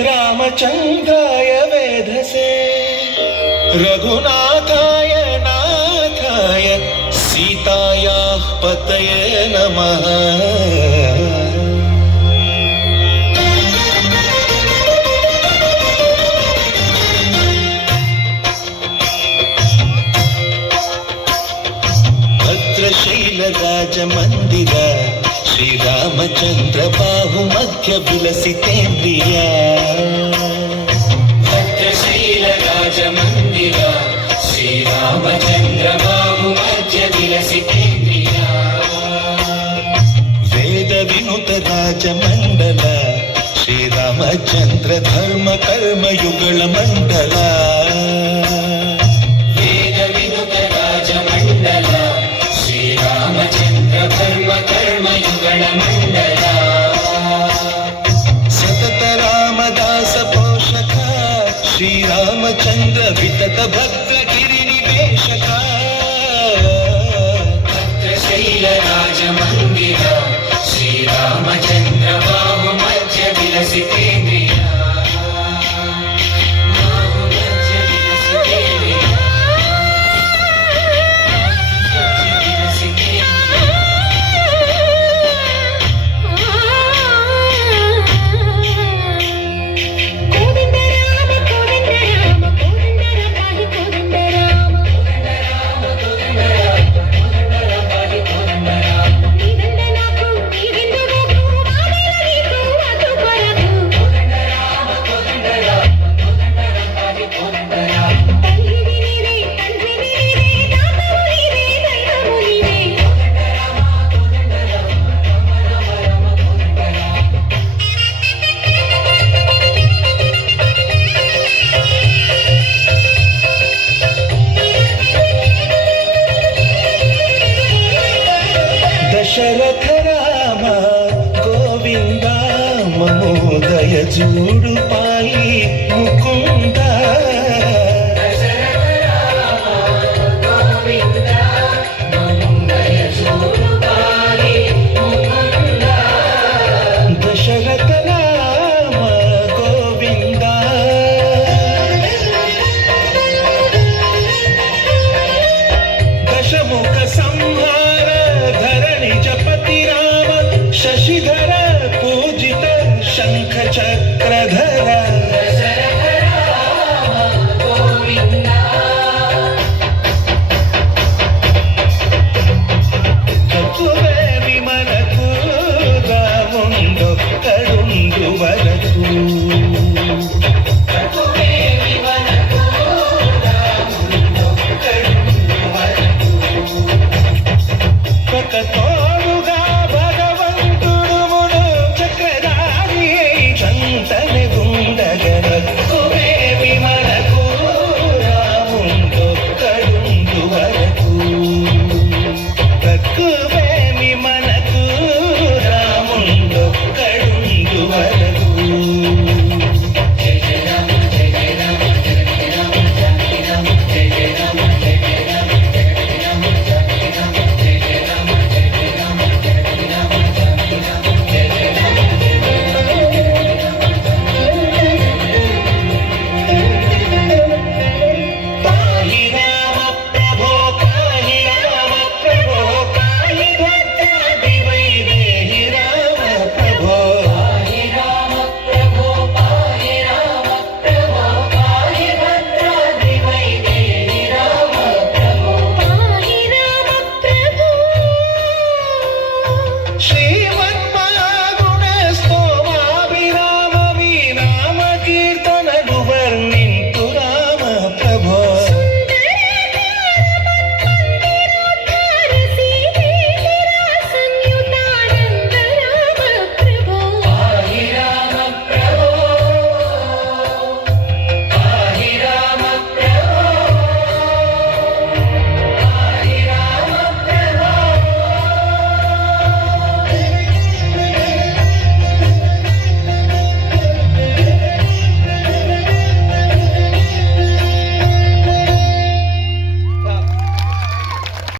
रामचन्द्राय वेधसे रघुनाथाय नाथाय सीतायाः पतये नमः। भद्रशैलराजमन्दिर श्रीरामचन्द्र बाहुमध्य विलसितेन्द्रिय भद्रशैलराजमन्दिर श्रीरामचन्द्र बाहुमध्य विलसितेन्द्रिय वेदविनुत राजमण्डल श्रीरामचन्द्र धर्म कर्म युगल मण्डल वेदविनुत राजमण्डल श्रीरामचन्द्र धर्म कर्म युगल मण्डल सतत रामदास पोषक श्रीरामचन्द्र वितत भक्त गिरिनिवेशक भद्रशैलराजमन्दिर श्रीरामचन्द्र बाहुमध्य विलसितेन्द्रिय दशरथ राम गोविंद ममोदय जूडु पाली मुकुंद दशरथ राम गोविंद दशमुख संहार धरणि जपति राम शशिधर पूजित शंख चक्रधर ककुवे विमलकु रामुंडो करुंडु वरकु తోడుగా భగవంతుడు మును చక్రధారి చంతని గుండగనకువేవి మనకు రాముండు కడుండు వరకు తక్కువేమి మనకు రాముండు కడుండు వరకు